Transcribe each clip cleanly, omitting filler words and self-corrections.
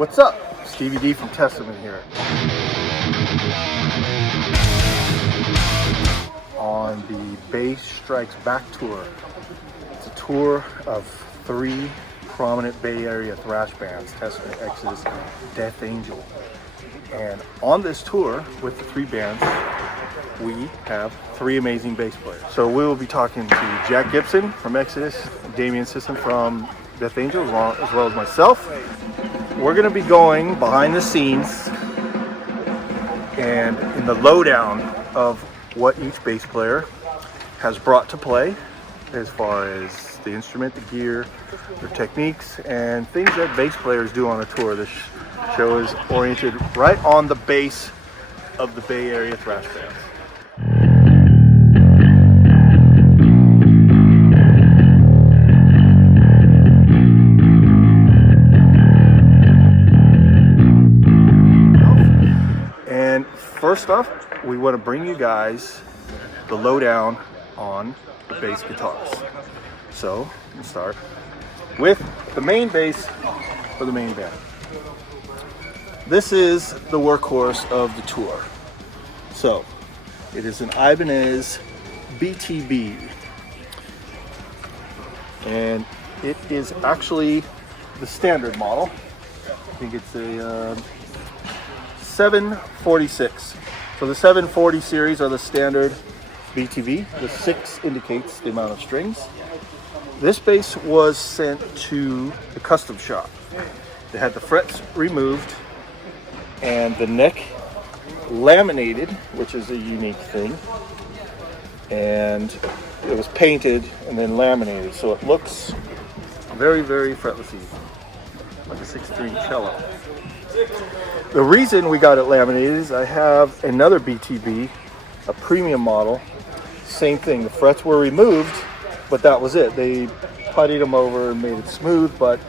What's up? Stevie Dee from Testament here. On the Bass Strikes Back tour. It's a tour of 3 prominent Bay Area thrash bands, Testament, Exodus, Death Angel. And on this tour with the 3 bands, we have 3 amazing bass players. So we will be talking to Jack Gibson from Exodus, Damian Mason from Death Angel, as well as myself. We're going to be going behind the scenes and in the lowdown of what each bass player has brought to play, as far as the instrument, the gear, their techniques, and things that bass players do on a tour. This show is oriented right on the bass of the Bay Area thrash bands. And first off, we want to bring you guys the lowdown on the bass guitars. So we'll start with the main bass for the main band. This is the workhorse of the tour. So it is an Ibanez BTB, and it is actually the standard model. I think it's a 746. So the 740 series are the standard BTB. The 6 indicates the amount of strings. This bass was sent to the custom shop. They had the frets removed and the neck laminated, which is a unique thing. And it was painted and then laminated. So it looks very, very fretlessy, like a 6-string cello. The reason we got it laminated is I have another BTB, a premium model. Same thing, the frets were removed, but that was it. They puttied them over and made it smooth, but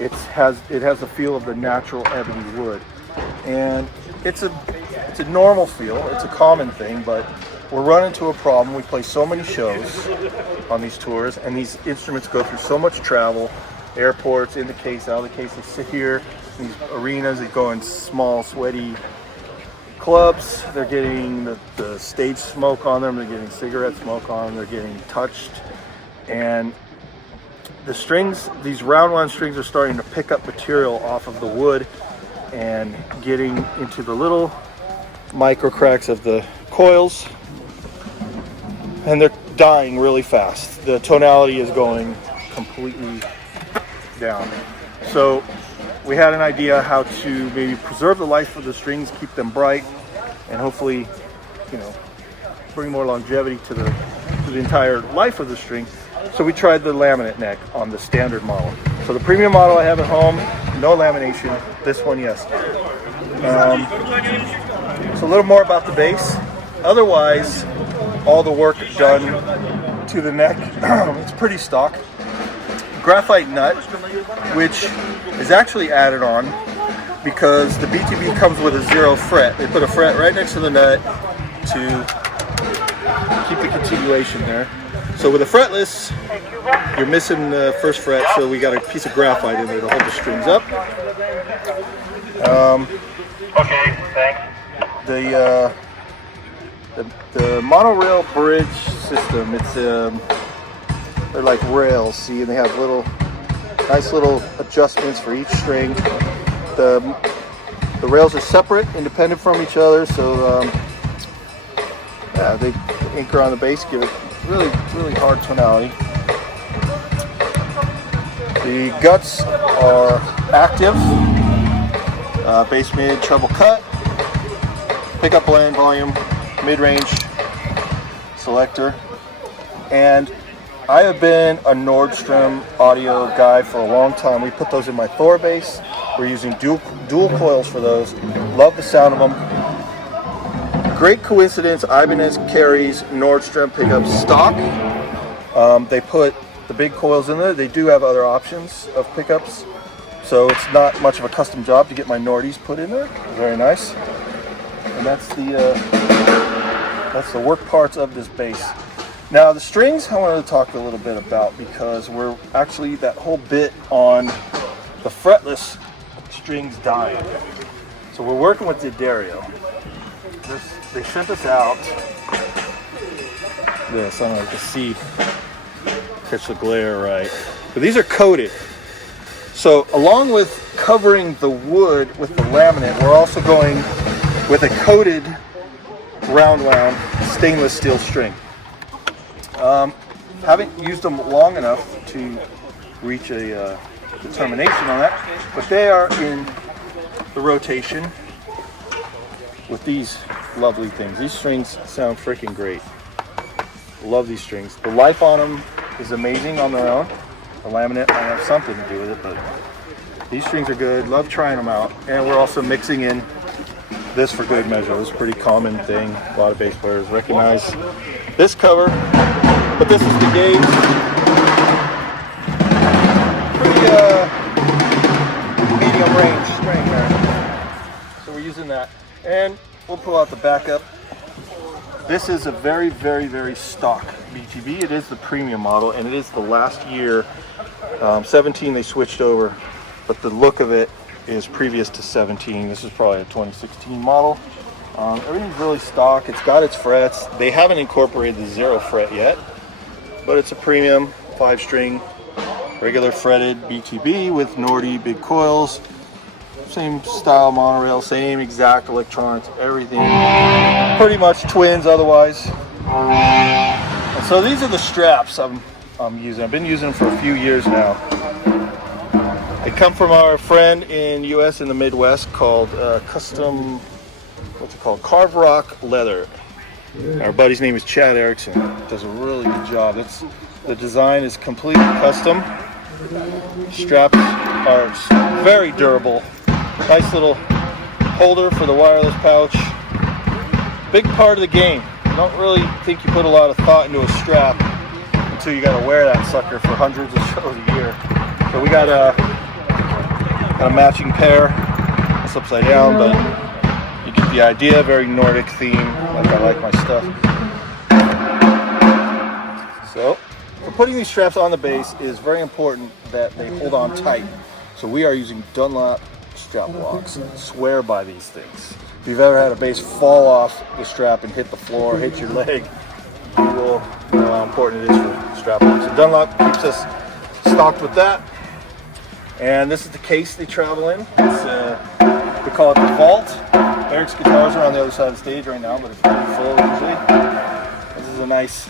it has the feel of the natural ebony wood. And it's a normal feel, it's a common thing, but we're running into a problem. We play so many shows on these tours, and these instruments go through so much travel, airports, in the case, out of the case. They sit here, these arenas, they go in small, sweaty clubs. They're getting the stage smoke on them, they're getting cigarette smoke on them, they're getting touched. And the strings, these round 1 strings, are starting to pick up material off of the wood and getting into the little micro cracks of the coils, and they're dying really fast. The tonality is going completely down. So we had an idea how to maybe preserve the life of the strings, keep them bright, and hopefully, bring more longevity to the entire life of the string. So we tried the laminate neck on the standard model. So the premium model I have at home, no lamination. This one, yes. So a little more about the bass. Otherwise, all the work done to the neck, it's pretty stock. Graphite nut, which is actually added on because the BTB comes with a 0 fret. They put a fret right next to the nut to keep the continuation there. So with a fretless, you're missing the first fret, so we got a piece of graphite in there to hold the strings up. Okay, thanks. The monorail bridge system, it's they're like rails, see, and they have nice little adjustments for each string. The rails are separate, independent from each other, so they anchor on the bass, give it really, really hard tonality. The guts are active, bass mid, treble cut, pickup blend, volume, mid-range selector, and I have been a Nordstrom audio guy for a long time. We put those in my Thor bass. We're using dual coils for those. Love the sound of them. Great coincidence, Ibanez carries Nordstrom pickups stock. They put the big coils in there. They do have other options of pickups, so it's not much of a custom job to get my Nordies put in there. Very nice. And that's the work parts of this bass. Now the strings I wanted to talk a little bit about, because we're actually, that whole bit on the fretless strings dying. So we're working with D'Addario. They sent us out this. I don't know if you can see, catch the glare right. But these are coated. So along with covering the wood with the laminate, we're also going with a coated round stainless steel string. Haven't used them long enough to reach a determination on that, but they are in the rotation with these lovely things. These strings sound freaking great. Love these strings. The life on them is amazing on their own. The laminate might have something to do with it, but these strings are good. Love trying them out. And we're also mixing in this for good measure. It's a pretty common thing. A lot of bass players recognize this cover, but this is the gauge. Pretty medium range string there. So we're using that. And we'll pull out the backup. This is a very, very, very stock BTV. It is the premium model, and it is the last year. 17 they switched over, but the look of it is previous to 17. This is probably a 2016 model. Everything's really stock. It's got its frets. They haven't incorporated the 0 fret yet, but it's a premium 5-string, regular fretted BTB with Nordy big coils. Same style monorail, same exact electronics, everything. Pretty much twins otherwise. And so these are the straps I'm using. I've been using them for a few years now. They come from our friend in US in the Midwest called Custom, what's it called? Carve Rock Leather. Our buddy's name is Chad Erickson. Does a really good job. The design is completely custom. Straps are very durable. Nice little holder for the wireless pouch. Big part of the game. I don't really think you put a lot of thought into a strap until you got to wear that sucker for hundreds of shows a year. So we got a matching pair. It's upside down, but you get the idea. Very Nordic theme, like I like my stuff. So for putting these straps on the bass, it is very important that they hold on tight. So we are using Dunlop strap locks. Swear by these things. If you've ever had a bass fall off the strap and hit the floor, hit your leg, you will know how important it is for strap locks. So Dunlop keeps us stocked with that. And this is the case they travel in. We call it the Vault. Eric's guitars are on the other side of the stage right now, but it's pretty full usually. This is a nice,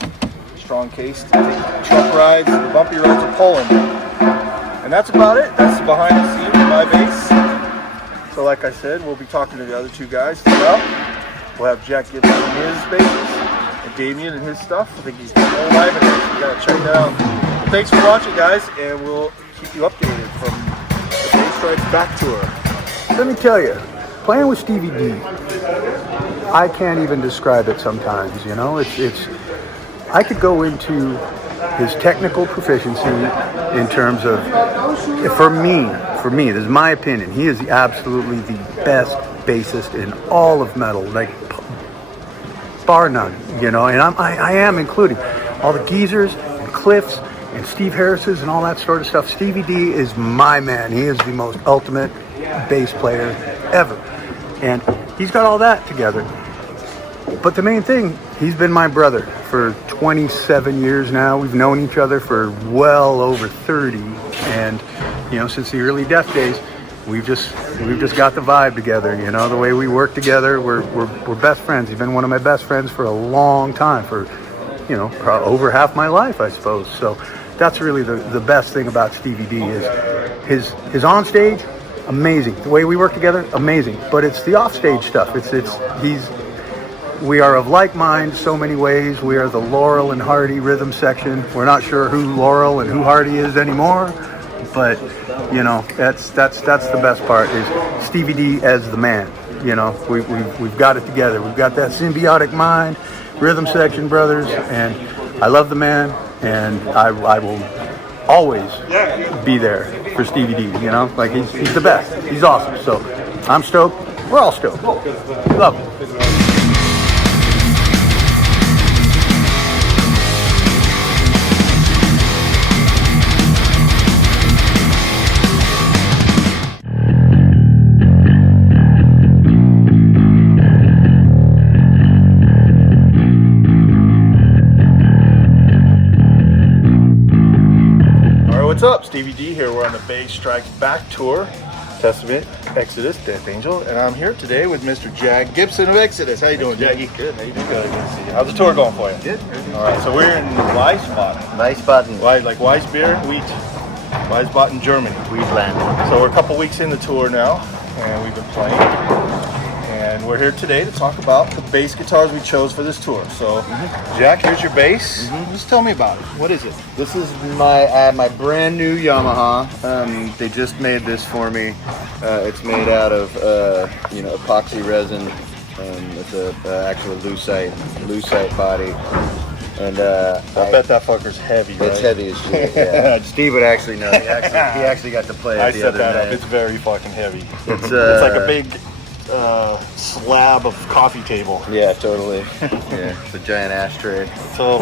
strong case to take truck rides and the bumpy roads of Poland. And that's about it. That's behind the scenes of my bass. So like I said, we'll be talking to the other two guys throughout. We'll have Jack Gibson and his basses, and Damian and his stuff. I think he's doing all live in it, so you gotta check that out. Well, thanks for watching, guys, and we'll keep you updated from the Bass Strikes Back tour. Let me tell you, playing with Stevie Dee, I can't even describe it sometimes, you know? It's I could go into his technical proficiency in terms of, for me, this is my opinion, he is absolutely the best bassist in all of metal, like bar none, you know, and I am including all the Geezers and Cliffs and Steve Harris's and all that sort of stuff. Stevie Dee is my man. He is the most ultimate bass player ever, and he's got all that together. But the main thing, he's been my brother for 27 years now. We've known each other for well over 30, and you know, since the early Death days, we've just got the vibe together. You know, the way we work together, we're best friends. He's been one of my best friends for a long time, for you know, over half my life, I suppose. So that's really the best thing about Stevie Dee is his on stage, amazing. The way we work together, amazing. But it's the off stage stuff. We are of like mind so many ways. We are the Laurel and Hardy rhythm section. We're not sure who Laurel and who Hardy is anymore, but you know, that's the best part, is Stevie Dee as the man. You know, we've got it together. We've got that symbiotic mind, rhythm section brothers, and I love the man, and I will always be there for Stevie Dee. You know, like he's the best. He's awesome. So I'm stoked. We're all stoked. Love him. What's up? Stevie Dee here. We're on the Bass Strikes Back tour. Testament, Exodus, Death Angel, and I'm here today with Mr. Jag Gibson of Exodus. How you doing, Jaggy? Good. How you doing? Good to see you. How's the tour going for you? Good. All right, so we're in Wiesbaden. Wiesbaden. Like Weiss beer, wheat. Wiesbaden, Germany. Wheatland. So we're a couple weeks in the tour now, and we've been playing. And we're here today to talk about the bass guitars we chose for this tour. So, Jack, here's your bass. Just tell me about it. What is it? This is my brand new Yamaha. They just made this for me. It's made out of epoxy resin. It's a actual lucite body. And I bet that fucker's heavy, right? It's heavy as shit. Yeah. Steve would actually know. He actually got to play it I the set other that day. up. It's very fucking heavy. It's like a big slab of coffee table. Yeah, totally. Yeah, it's a giant ashtray. So,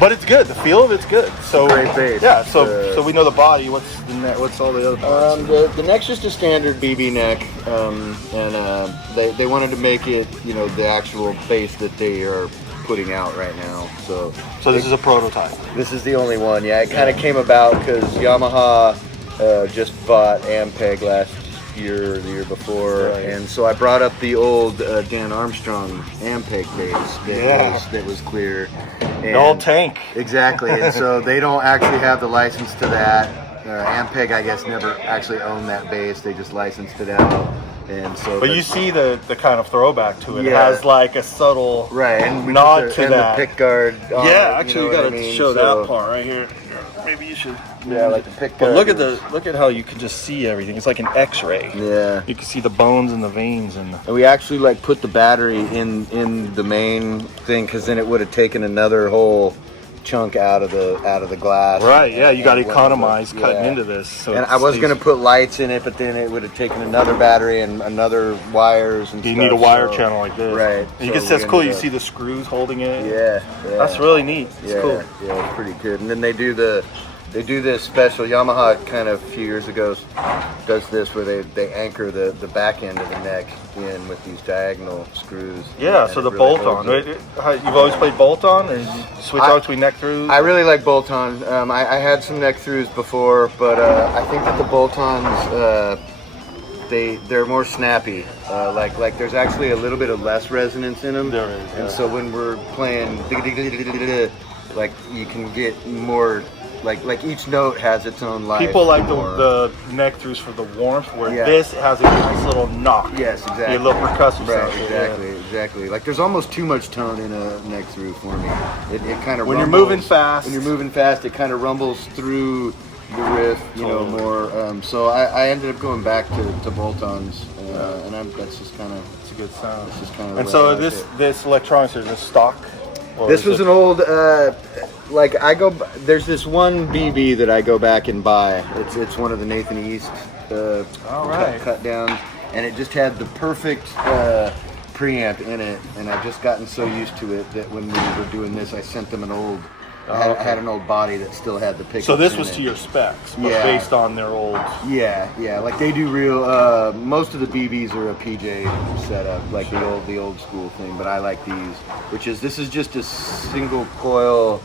but it's good. The feel of it's good. So Great bass. Yeah. So we know the body. What's the neck? What's all the other parts? The neck's just a standard BB neck, and they wanted to make it, the actual bass that they are putting out right now. So this is a prototype. This is the only one. Yeah, it kind of came about because Yamaha just bought Ampeg last year or the year before, Right. and so I brought up the old Dan Armstrong Ampeg bass that was clear. The old tank. Exactly, and so they don't actually have the license to that. Ampeg, I guess, never actually owned that bass. They just licensed it out, and so. But you see the kind of throwback to it. It Yeah. has like a subtle and we nod put to that. the pick guard. On Yeah, it, actually, you know got what I to mean? show So- that part right here. Maybe you should. Yeah, like the pick But guard. look at how you can just see everything. It's like an X-ray. Yeah. You can see the bones and the veins and. And we actually put the battery in the main thing, because then it would have taken another whole chunk out of the glass. Right. Yeah. You got to And economize yeah. cutting into this. So And it I was stays- gonna put lights in it, but then it would have taken another battery and another wires and You stuff. need a wire so- channel like this. Right. You so can see that's we cool. ended You up- see the screws holding it. Yeah. That's really neat. It's cool. Yeah, it's pretty good. And then they do this special. Yamaha kind of a few years ago does this where they anchor the back end of the neck in with these diagonal screws. Yeah. And So it the really bolt on. holds it. You've always played bolt on, or you switch out between neck throughs? I really like bolt-on. I had some neck throughs before, but I think that the bolt-ons they're more snappy. Like there's actually a little bit of less resonance in them. There is, yeah. And so when we're playing, like you can get more. Like each note has its own life. People like more. the neck throughs for the warmth, where Yeah. this has a nice little knock. Yes, exactly. A little percussive Right, sound. exactly. Like there's almost too much tone in a neck through for me. It kind of When you're moving fast. When you're moving fast, it kind of rumbles through the riff, more. So I ended up going back to bolt-ons, and that's just kind of. It's a good sound. It's just kind of. And so this electronics is this stock. Or This is was it- an old, there's this one BB that I go back and buy. It's one of the Nathan East All right. cut downs, and it just had the perfect preamp in it, and I've just gotten so used to it that when we were doing this, I sent them an old, I had an old body that still had the pickups. So this in was it. to your specs, but Yeah. based on their old. Yeah, like they do real. Most of the BBs are a PJ setup, like the old school thing. But I like these, this is just a single coil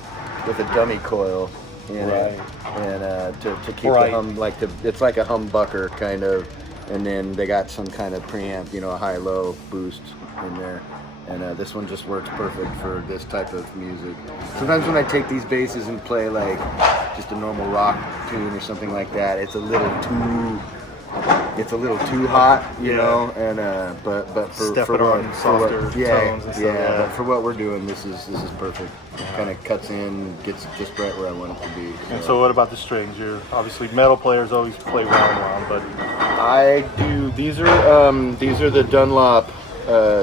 with a dummy coil in it, and to keep Right. the hum it's like a humbucker kind of, and then they got some kind of preamp, a high-low boost in there. And this one just works perfect for this type of music. Sometimes when I take these basses and play like just a normal rock tune or something like that, it's a little too hot, you know. And but for Step for it on softer tones and stuff, yeah. But for what we're doing, this is perfect. Kind of cuts in, gets just right where I want it to be. And so what about the strings? You're obviously metal players always play round, but I do. These are the Dunlop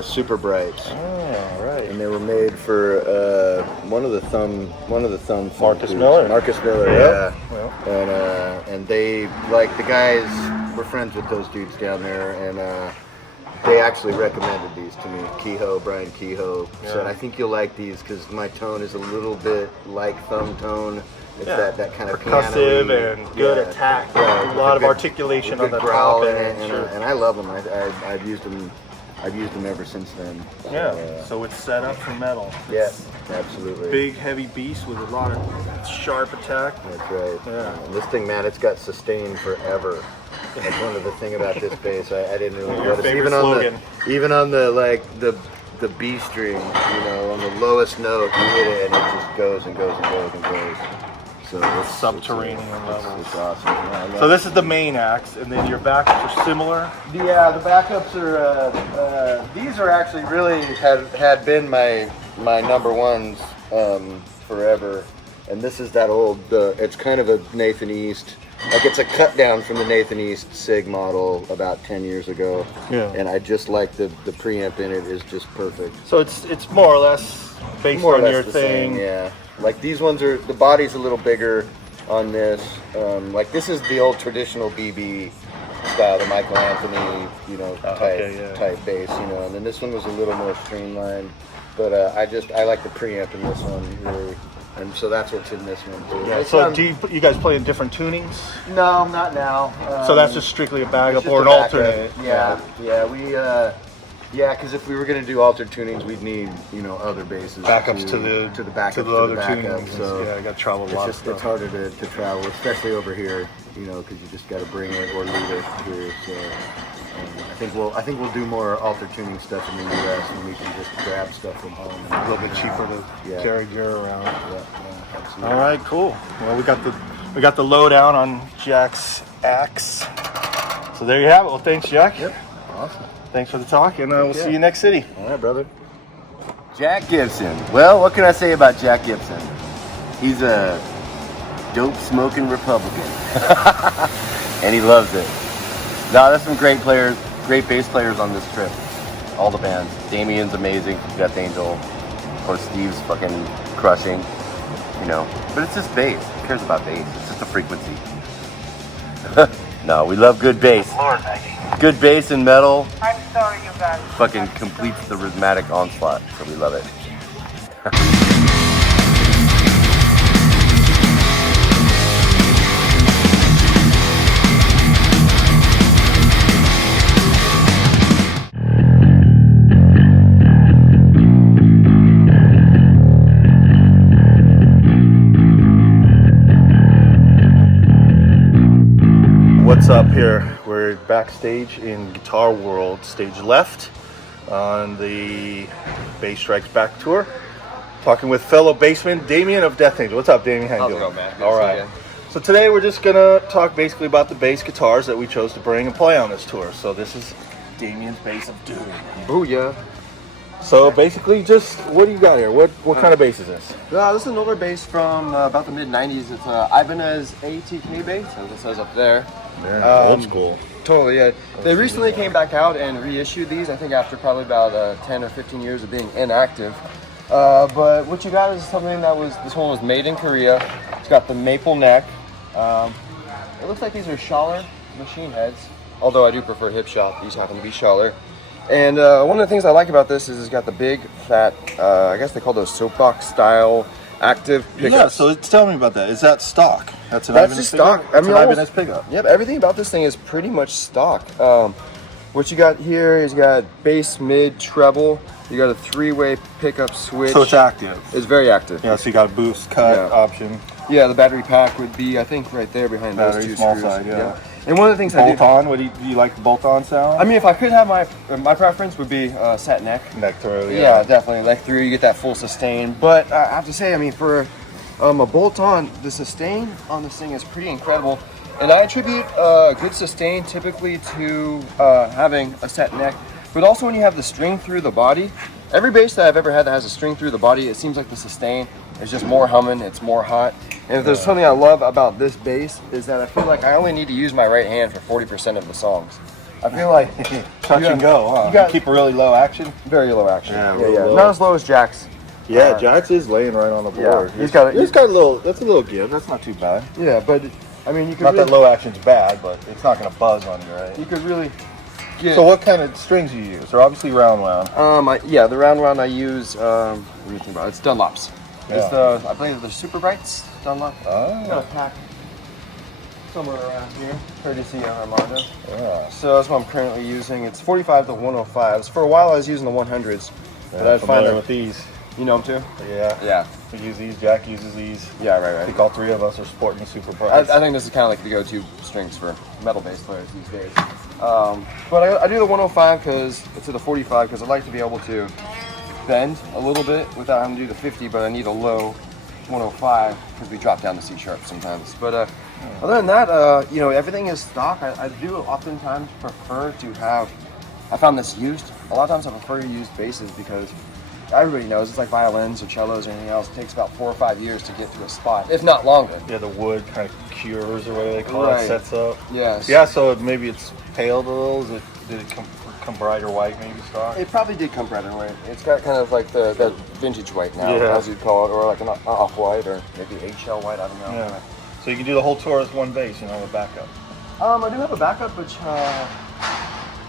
Super Brights. oh, right. And they were made for one of the thumb Marcus groups. Miller. Marcus Miller, Yeah. yeah. And they the guys were friends with those dudes down there, and they actually recommended these to me. Brian Kehoe said, "I think you'll like these because my tone is a little bit like thumb tone. It's that kind of percussive piano-y, and good attack, right, a with lot of good- articulation with on the good growl top in end. it, Sure. and I love them. I've used them I've used them ever since then. Yeah. So it's set up for metal. Yes, absolutely. Big, heavy beast with a lot of sharp attack. That's right. Yeah. And this thing, man, it's got sustain forever. That's one of the thing about this bass. I didn't really notice. Even on the like the B string, you know, on the lowest note, you hit it and it just goes and goes and goes and goes. So it's Subterranean levels. It's awesome. Yeah, So this is the main axe, and then your backups are similar. Yeah, the backups are. These are actually really had been my number ones forever, and this is that old. It's kind of a Nathan East. Like it's a cut down from the Nathan East Sig model about 10 years ago. Yeah. And I just like the preamp in it is just perfect. So it's more or less based More or on less your the thing. same, yeah. Like these ones are, the body's a little bigger on this. Like this is the old traditional BB style, the Michael Anthony, you know, type bass, you know. And then this one was a little more streamlined. But I like the preamp in this one really. And so that's what's in this one too. Yeah, so do you guys play in different tunings? No, not now. So that's just strictly a backup It's or an just a backup. alternate? Yeah, because if we were gonna do altered tunings, we'd need, you know, other basses Backups to the backups to the other tunings. So yeah, I got to travel a lot. it's harder to travel, especially over here, you know, because you just got to bring it or leave it here. So I think we'll do more altered tuning stuff in the U.S. and we can just grab stuff from home. A little bit cheaper to carry gear around. Yeah, absolutely. All right, cool. Well, we got the lowdown on Jack's axe. So there you have it. Well, thanks, Jack. Yep. Awesome. Thanks for the talk, and we'll see you next city. All right, brother. Jack Gibson. Well, what can I say about Jack Gibson? He's a dope smoking Republican, and he loves it. No, there's some great players, great bass players on this trip. All the bands. Damian's amazing. Death Angel. Of course, Steve's fucking crushing. You know, but it's just bass. Who cares about bass? It's just a frequency. No, we love good bass. Lord, Maggie. Good bass and metal I'm sorry you guys. fucking completes the rhythmic onslaught, so we love it. What's up here? We're backstage in Guitar World, stage left, on the Bass Strikes Back tour. Talking with fellow bassman Damian of Death Angel. What's up, Damian? How you doing? How's it going, man? Good All to see right. ya. So today we're just gonna talk basically about the bass guitars that we chose to bring and play on this tour. So this is Damian's Bass of Doom. Booyah. So basically, just what do you got here? What kind of bass is this? This is an older bass from about the mid-90s. It's Ibanez ATK bass, as it says up there. Old school. Totally, yeah. They recently came back out and reissued these, I think after probably about 10 or 15 years of being inactive. But what you got is something this one was made in Korea. It's got the maple neck. It looks like these are Schaller machine heads, although I do prefer hip shot. These happen to be Schaller. And one of the things I like about this is it's got the big, fat, I guess they call those soapbox style active pickups. Yeah, so tell me about that. Is that stock? That's just stock. That's an Ibanez pickup. Yep, everything about this thing is pretty much stock. What you got here is you got bass, mid, treble. You got a 3-way pickup switch. So it's active. It's very active. Yeah, so you got a boost, cut option. Yeah, the battery pack would be, I think, right there behind Battery, those two small screws. side, yeah. And one of the things I Bolt on. What do you like the bolt on sound? I mean, if I could have my preference would be set neck. Neck through. Yeah, definitely. Neck through, you get that full sustain. But I have to say, I mean, for a bolt on, the sustain on this thing is pretty incredible. And I attribute good sustain typically to having a set neck, but also when you have the string through the body. Every bass that I've ever had that has a string through the body, it seems like the sustain is just more humming, it's more hot. And if there's something I love about this bass is that I feel like I only need to use my right hand for 40% of the songs. I feel like touch and go, huh? You keep a really low action. Very low action. Yeah, yeah. Not as low as Jack's. Yeah, Jack's is laying right on the board. Yeah, he's got a little. That's a little give. That's not too bad. Yeah, but I mean, you could not that low action's bad, but it's not going to buzz on you, right? You could really. Get, so what kind of strings do you use? They're obviously round wound. The round wound I use. What do you think about? It's Dunlops. Yeah. It's I believe the Super Brights Dunlop. Oh. Got a pack. somewhere around here, courtesy of Armando. Yeah. So that's what I'm currently using. It's 45 to 105s. For a while I was using the 100s, but I find familiar that with these. you know them too. Yeah. Yeah. We use these. Jack uses these. Yeah, I right. think all three of us are sporting super I bright. think this is kind of like the go-to strings for metal bass players these days. But I do the 105 because to the 45 because I like to be able to bend a little bit without having to do the 50, but I need a low 105 because we drop down to C sharp sometimes. But other than that, you know, everything is stock. I do oftentimes prefer to have. I found this used. A lot of times I prefer to use basses because everybody knows it's like violins or cellos or anything else. It takes about 4 or 5 years to get to a spot, if not longer. Yeah, the wood kind of cures or whatever they call Right. it, sets up. Yes. Yeah, so maybe it's paled a little. Did it come brighter white maybe stock? It probably did come brighter white. It's got kind of like the vintage white now, Yeah. as you'd call it, or like an off-white or maybe eggshell white, I don't know. Yeah. So you can do the whole tour as one bass, you know, with backup. I do have a backup, which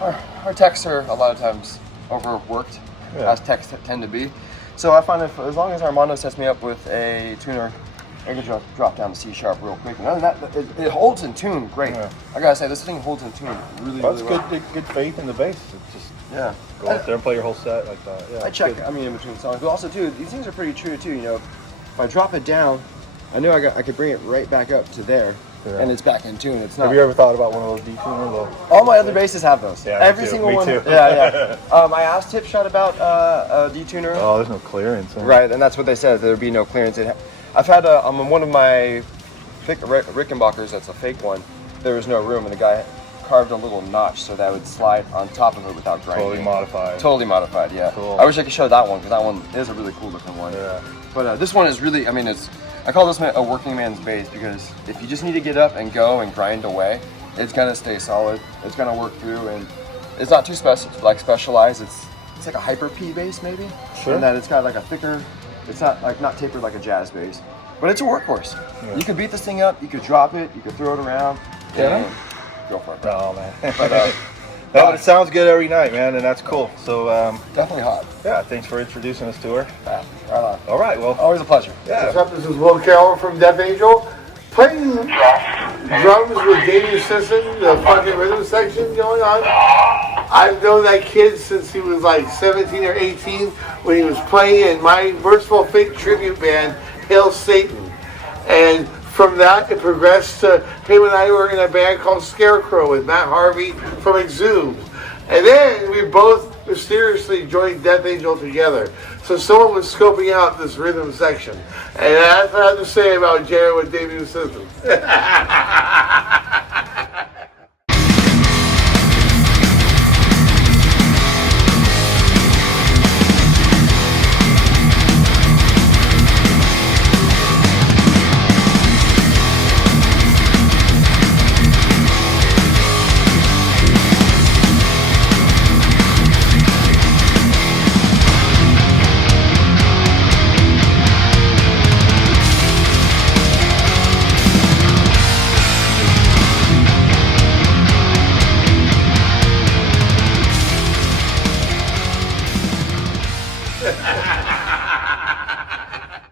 our techs are a lot of times overworked, Yeah. as techs tend to be. So I find if as long as Armando sets me up with a tuner, I can drop down to C sharp real quick. And other than that, it holds in tune great. Yeah. I gotta say, this thing holds in tune really, That's really well. good faith in the bass. It's just Yeah. go out there and play your whole set like that. Yeah, I it's check, good. I mean, in between songs, but also too, these things are pretty true too. You know, if I drop it down, I know I could bring it right back up to there, Yeah. and it's back in tune. It's not. Have you ever thought about one of those D-tuners? All my other basses have those. Yeah, me Every too, single me one. too. Yeah. I asked Tipshot about a detuner. Oh, there's no clearance. Huh? Right, and that's what they said. There'd be no clearance. I've had on one of my Rickenbackers, that's a fake one. There was no room, and the guy carved a little notch so that would slide on top of it without grinding. Totally modified. Totally modified, yeah. Cool. I wish I could show that one because that one is a really cool looking one. Yeah. But this one is really, I mean, I call this a working man's bass because if you just need to get up and go and grind away, it's gonna stay solid. It's gonna work through, and it's not too specialized. It's like a hyper P bass maybe. Sure. And that it's got like a thicker. It's not tapered like a jazz bass, but it's a workhorse. Yeah. You could beat this thing up. You could drop it. You could throw it around. Yeah. And go for it. No, man. But, No, it sounds good every night, man, and that's cool. So, definitely hot. yeah, thanks for introducing us to her. Yeah, right on. All right, well, Always a pleasure. yeah. What's up? This is Will Carroll from Death Angel. Playing drums with Damian Mason, the fucking rhythm section going on. I've known that kid since he was like 17 or 18 when he was playing in my Merciful Fate tribute band, Hail Satan. And from that, it progressed to him and I were in a band called Scarecrow with Matt Harvey from Exhumed. And then we both mysteriously joined Death Angel together. So someone was scoping out this rhythm section. And that's what I have to say about jamming with Damian Mason.